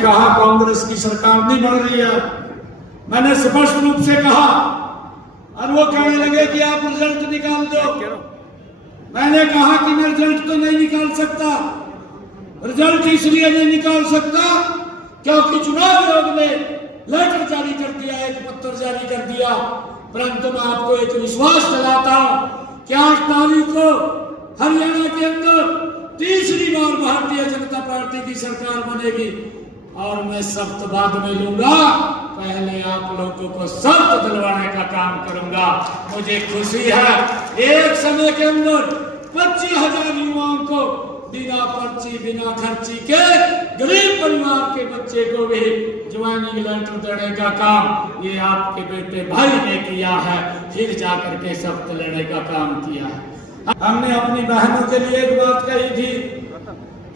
कहा कांग्रेस की सरकार नहीं बन रही है। मैंने स्पष्ट रूप से कहा और वो कहने लगे कि आप रिजल्ट निकाल दो। मैंने कहा कि मैं रिजल्ट तो नहीं निकाल सकता। रिजल्ट इसलिए नहीं निकाल सकता क्योंकि चुनाव आयोग ने लेटर जारी कर दिया, एक पत्र जारी कर दिया। परंतु मैं आपको एक विश्वास दिलाता हूं कि 8 तारीख को हरियाणा के अंदर तीसरी बार भारतीय जनता पार्टी की सरकार बनेगी और मैं सख्त बाद में लूंगा। पहले आप लोगों को सख्त दिलवाने का काम करूंगा। मुझे खुशी है एक समय के अंदर 25,000 युवाओं को बिना पर्ची बिना खर्ची के गरीब परिवार के बच्चे को भी ज्वाइनिंग लेटर देने का काम ये आपके बेटे भाई ने किया है। फिर जाकर के सख्त लेने का काम किया है। हमने अपनी बहनों के लिए एक बात कही थी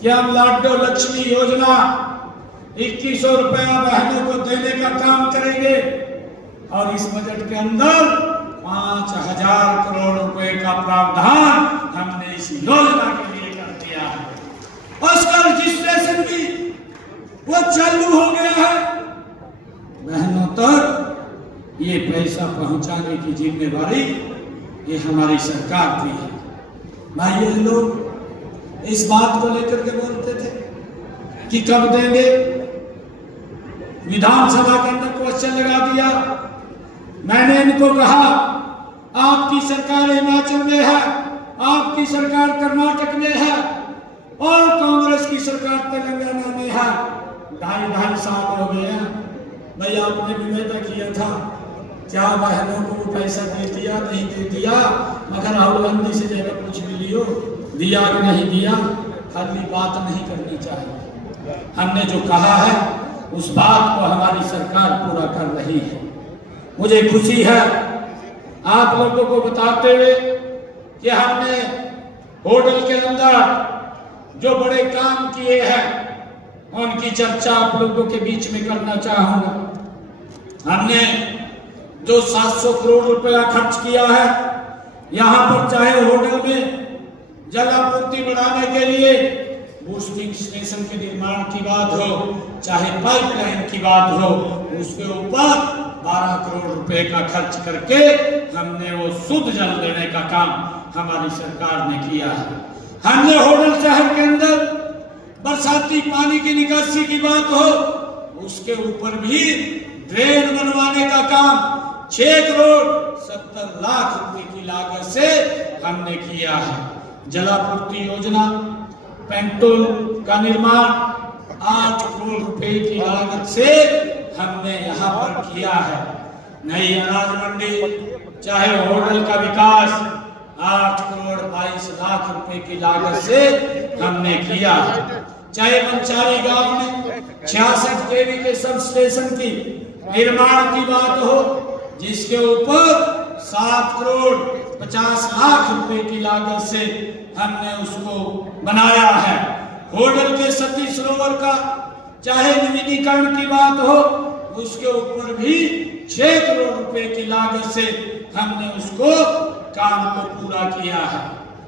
कि हम लाडो लक्ष्मी योजना 2100 रुपया बहनों को देने का काम करेंगे और इस बजट के अंदर 5,000 करोड़ रुपए का प्रावधान हमने इस योजना के लिए कर दिया है। उसका रजिस्ट्रेशन भी वो चालू हो गया है। बहनों तक ये पैसा पहुंचाने की जिम्मेवारी ये हमारी सरकार की है। भाई ये लोग इस बात को लेकर के बोलते थे कि कब देंगे। विधानसभा के अंदर क्वेश्चन लगा दिया। मैंने इनको कहा आपकी सरकार हिमाचल में है, आपकी सरकार कर्नाटक में है और कांग्रेस की सरकार तेलंगाना में है। 2.5 साल हो गए हैं। भाई आपने भी वादा किया था, क्या बहनों को पैसा दे दिया नहीं दे दिया, मगर राहुल गांधी से जगह कुछ भी लियो, दिया कि नहीं दिया। खाली बात नहीं करनी चाहिए। हमने जो कहा है उस बात को हमारी सरकार पूरा कर रही है। मुझे खुशी है आप लोगों को बताते हुए कि हमने होटल के अंदर जो बड़े काम किए हैं उनकी चर्चा आप लोगों के बीच में करना चाहूंगा। हमने जो 700 करोड़ रुपया खर्च किया है यहाँ पर, चाहे होटल में जल आपूर्ति बढ़ाने के लिए बूस्टिंग स्टेशन के निर्माण की बात हो, चाहे पाइपलाइन की बात हो, उसके ऊपर 12 करोड़ रुपए का खर्च करके हमने वो शुद्ध जल देने का काम हमारी सरकार ने किया है। हमने होटल शहर के अंदर बरसाती पानी की निकासी की बात हो, उसके ऊपर भी ड्रेन बनवाने का काम 6 करोड़ 70 लाख रुपए की लागत से हमने किया है। जलापूर्ति योजना, पेंटोल का निर्माण 8 करोड़ रुपए की लागत से हमने यहाँ पर किया है। नई अनाज मंडी, चाहे होटल का विकास 8 करोड़ 22 लाख रुपए की लागत से हमने किया है। चाहे मंचारी गांव में 66 केवी के सब स्टेशन की निर्माण की बात हो, जिसके ऊपर 7 करोड़ 50 लाख रुपए की लागत से हमने उसको बनाया है। होटल के सती सरोवर का चाहे नवीनीकरण की बात हो, उसके ऊपर भी 6 करोड़ रुपए की लागत से हमने उसको काम को पूरा किया है।